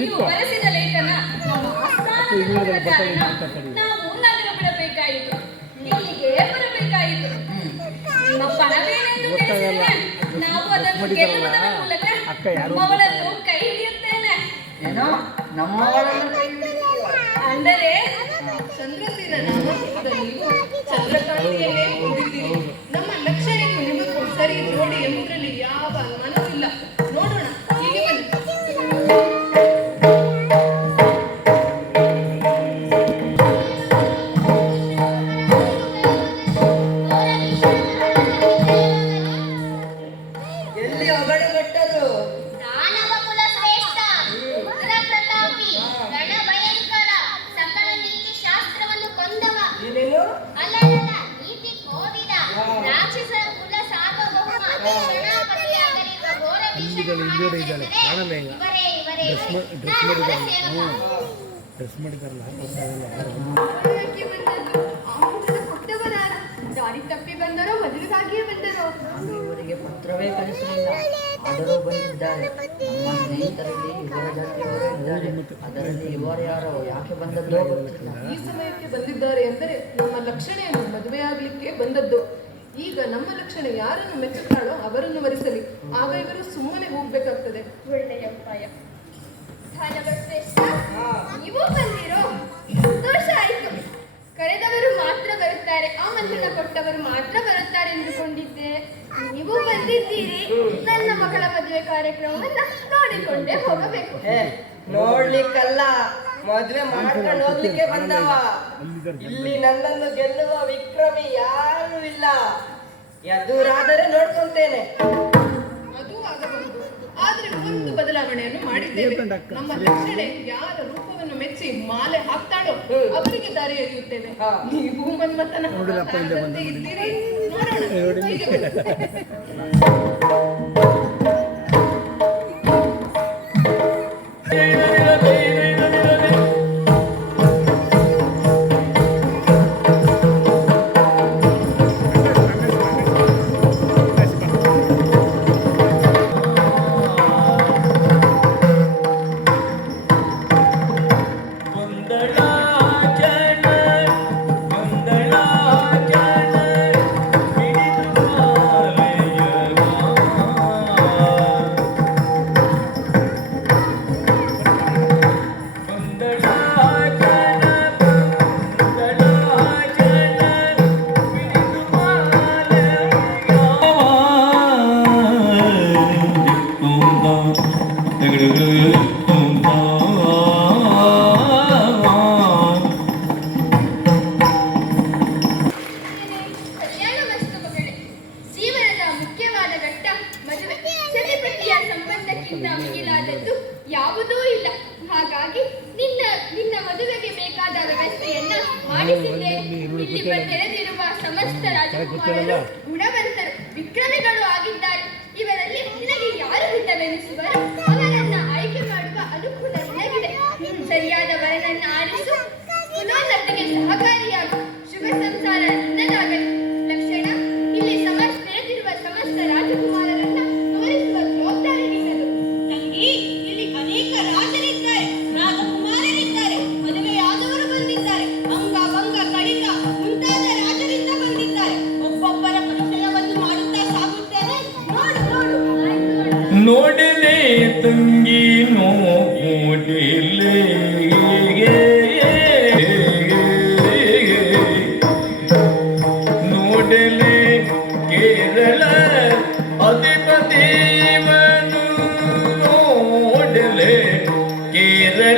ನೀವು ಬರೆಸಿದ ಲೇಖನ ನಮ್ಮ ಆಸ್ಥಾನದ ನಿಮಗೆ ನಾವು ಬಿಡಬೇಕಾಯಿತು. ಇಲ್ಲಿಗೆ ಬರಬೇಕಾಯಿತು. ನಾವು ಅದನ್ನು ಗೆಲ್ಲುವುದರ ಮೂಲಕ ನಮ್ಮವಳನ್ನು ಕೈ ಹಿಡಿಯುತ್ತೇನೆ. ಏನೋ ಅಂದರೆ ಚಂದ್ರಕಾಂತಿಯನ್ನೇ ಹೊಂದಿದ್ದೀರಿ ನಮ್ಮ ಲಕ್ಷಣೆಗೂ ನಿಮಗೂ ಸರಿ ನೋಡಿ ಶರಣಾಪತಿಯಾಗಲಿರುವ ಘೋರ ಭೀಷಣ ಕಾಣಲ್ಲ ಇವರೇ ಇವರೇ ಡ್ರೆಸ್ ಮಾಡಿದಾರಲ್ಲ ಹ್ಞೂ ಡ್ರೆಸ್ ಮಾಡಿದಾರಲ್ಲ ಗೊತ್ತಾಗಲ್ಲ ದಾರಿ ತಪ್ಪಿ ಬಂದರೋ ಮದುವೆಗಾಗಿಯೇ ಬಂದರೋ ನಾನು ಇವರಿಗೆ ಪತ್ರವೇ ಕಳಿಸಲಿಲ್ಲ. ಆದರೂ ಬಂದಿದ್ದಾರೆ. ನಮ್ಮ ಸ್ನೇಹಿತರಲ್ಲಿ ಇವರ ಇದ್ದಾರೆ. ಅದರಲ್ಲಿ ಇವರು ಯಾರೋ ಯಾಕೆ ಬಂದದ್ದು? ಗೊತ್ತಿಲ್ಲ ಈ ಸಮಯಕ್ಕೆ ಬಂದಿದ್ದಾರೆ ಅಂದರೆ ನಮ್ಮ ಲಕ್ಷಣೆಯನ್ನು ಮದುವೆಯಾಗಲಿಕ್ಕೆ ಬಂದದ್ದು. ಈಗ ನಮ್ಮ ಲಕ್ಷಣ ಯಾರನ್ನು ಮೆಚ್ಚುತ್ತಾಳೋ ಅವರನ್ನು ವರಿಸಲಿ ಆಗ ಇವರು ಸುಮ್ಮನೆ ಹೋಗ್ಬೇಕಾಗ್ತದೆ. ಒಳ್ಳೆಯ ಉಪಾಯ ನೀವು ಬಂದಿರೋ ಸಂತೋಷ ಆಯ್ತು. ಕರೆದವರು ಮಾತ್ರ ಬರುತ್ತಾರೆ. ಆಮಂತ್ರಣ ಕೊಟ್ಟವರು ಮಾತ್ರ ಬರುತ್ತಾರೆ ಎಂದುಕೊಂಡಿದ್ದೆ. ನೀವು ಬಂದಿದ್ದೀರಿ. ನನ್ನ ಮಗಳ ಮದುವೆ ಕಾರ್ಯಕ್ರಮವನ್ನು ನೋಡಿಕೊಂಡೇ ಹೋಗಬೇಕು. ನೋಡ್ಲಿಕ್ಕಲ್ಲ. ಮದ್ವೆ ಮಾಡ್ಕೊಂಡು ಹೋಗ್ಲಿಕ್ಕೆ ಬಂದವ. ಇಲ್ಲಿ ನನ್ನನ್ನು ಗೆಲ್ಲುವ ವಿಕ್ರಮಿ ಯಾರು ಇಲ್ಲ. ಎದುರಾದರೆ ನೋಡ್ಕೊಂತೇನೆ. ಅದು ಆಗಬಹುದು ಆದ್ರೆ ಒಂದು ಬದಲಾವಣೆಯನ್ನು ಮಾಡಿದ್ದೇವೆ. ನಮ್ಮ ಲಕ್ಷಣೆ ಯಾರ ರೂಪವನ್ನು ಮೆಚ್ಚಿ ಮಾಲೆ ಹಾಕ್ತಾಳೋ ಅವರಿಗೆ ದಾರಿ ಎರೆಯುತ್ತೇವೆ. ನೀವು ಮನ್ಮಥನ ಇದ್ದೀರಿ. ನೋಡೋಣ. ಸಮಸ್ತ ರಾಜಕುಮಾರರು നോടിലേ തങ്കി നോടിലേ നോടിലേ കേരള അധിപതിവനു നോടിലേ കേരള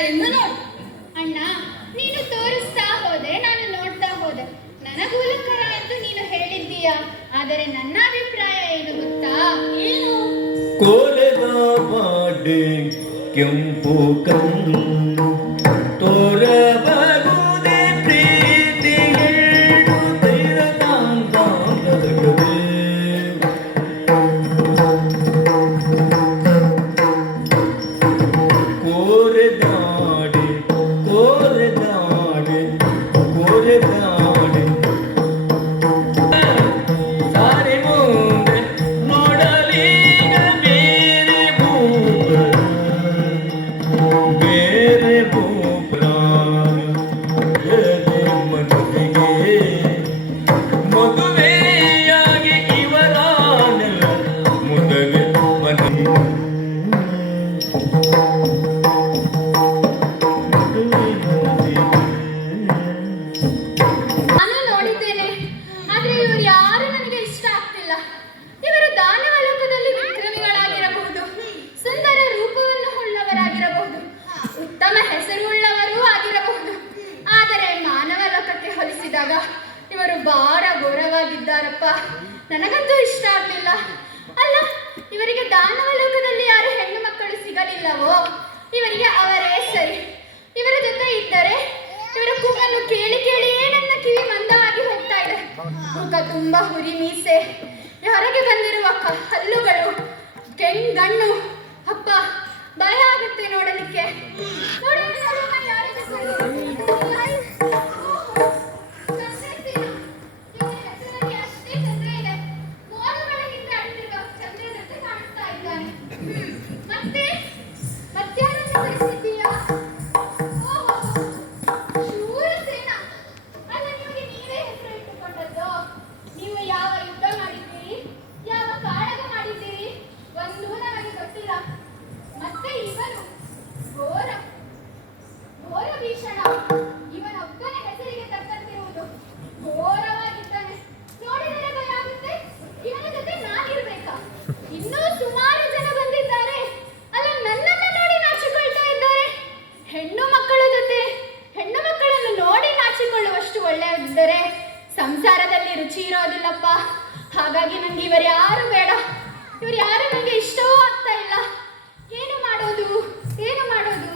ಎಂದು ನೋಡು. ಅಣ್ಣ, ನೀನು ತೋರಿಸ್ತಾ ಹೋದೆ ನಾನು ನೋಡ್ತಾ ಹೋದೆ. ನನಗೂಲಕರ ಎಂದು ನೀನು ಹೇಳಿದ್ದೀಯ? ಆದರೆ ನನ್ನ ಅಭಿಪ್ರಾಯ ಏನು ಗೊತ್ತಾ? ಏನು? ಮಾಡಿ ಕೆಂಪು ಕಣ್ಣು ಲೋಕಕ್ಕೆ ಇವರು ಭಾರ ಗೌರವಾಗಿದ್ದಾರಪ್ಪ ನನಗಂತೂ ಇಷ್ಟ ಆಗ್ಲಿಲ್ಲ. ಅಲ್ಲ, ಇವರಿಗೆ ದಾನವ ಲೋಕದಲ್ಲಿ ಯಾರು ಹೆಣ್ಣು ಮಕ್ಕಳು ಸಿಗಲಿಲ್ಲವೋ? ಇವರಿಗೆ ಅವರೇ ಸರಿ. ಇವರ ಜೊತೆ ಇದ್ದರೆ ಇವರ ಕೂಗನ್ನು ಕೇಳಿ ಕೇಳಿಯೇ ನನ್ನ ಕಿವಿ ಮಂದವಾಗಿ ಹೋಗ್ತಾ ಇದೆ. ಮುಖ ತುಂಬಾ ಹುರಿ ಮೀಸೆ ಹೊರಗೆ ಬಂದಿರುವ ಹಲ್ಲುಗಳು ಕೆಂಗಣ್ಣು Thank. ನನಗೆ ಇವರು ಯಾರು ಬೇಡ. ಇವರು ಯಾರು ನನಗೆ ಇಷ್ಟವೂ ಆಗ್ತಾ ಇಲ್ಲ. ಏನು ಮಾಡೋದು? ಏನು ಮಾಡೋದು?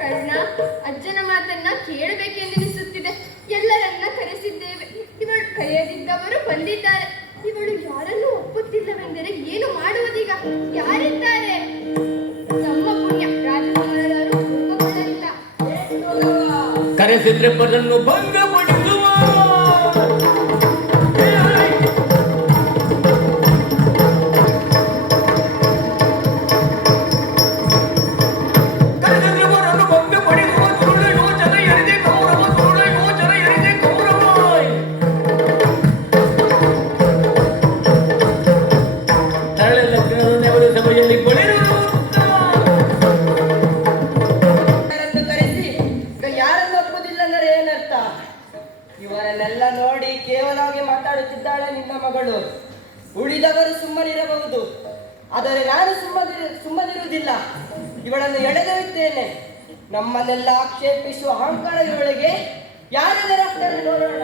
ಕರ್ಣ, ಅಜ್ಜನ ಮಾತನ್ನ ಕೇಳಬೇಕೆಂದೆನಿಸುತ್ತಿದೆ ಎಲ್ಲರನ್ನ ಕರೆಸಿದ್ದೇವೆ. ಇವಳು ಕರೆಯದಿದ್ದವರು ಬಂದಿದ್ದಾರೆ. ಇವಳು ಯಾರನ್ನೂ ಒಪ್ಪುತ್ತಿಲ್ಲವೆಂದರೆ ಏನು ಮಾಡುವುದೀಗ? ಯಾರಿದ್ದಾರೆ? ನಮ್ಮ ಪುಣ್ಯ ರಾಜಕುಮಾರರು ಕರೆಸಿದ್ರೆ ಪದನ್ನು ಭಂಗಪಡಿಸುವ ಮಗಳು ಉಳಿದವರು ಸುಮ್ಮನಿರಬಹುದು. ಆದರೆ ನಾನು ಸುಮ್ಮನಿರು ಸುಮ್ಮನಿರುವುದಿಲ್ಲ. ಇವಳನ್ನು ಎಳೆದೊಯ್ಯುತ್ತೇನೆ. ನಮ್ಮನ್ನೆಲ್ಲ ಆಕ್ಷೇಪಿಸುವ ಅಹಂಕಾರ ಇವಳಿಗೆ ಯಾರೆಲ್ಲರಾಗ್ತಾರೆ ನೋಡೋಣ?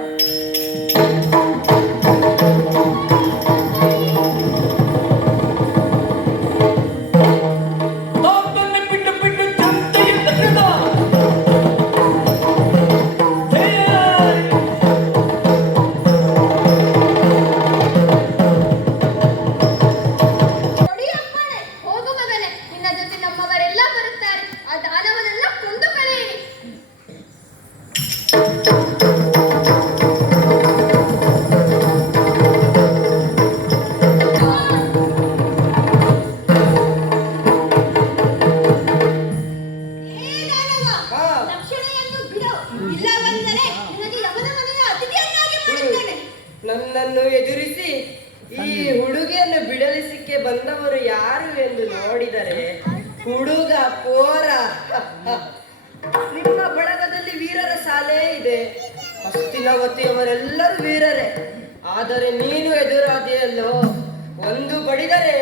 ನನ್ನನ್ನು ಎದುರಿಸಿ ಈ ಹುಡುಗಿಯನ್ನು ಬಿಡಲಿಸಿಕ್ಕೆ ಬಂದವರು ಯಾರು ಎಂದು ನೋಡಿದರೆ ಹುಡುಗ ಪೋರ ನಿಮ್ಮ ಬಳಗದಲ್ಲಿ ವೀರರ ಸಾಲೇ ಇದೆ. ಹಸ್ತಿನವತಿಯವರೆಲ್ಲರೂ ವೀರರೇ. ಆದರೆ ನೀನು ಎದುರಾದೆಯಲ್ಲೋ? ಒಂದು ಬಡಿದರೆ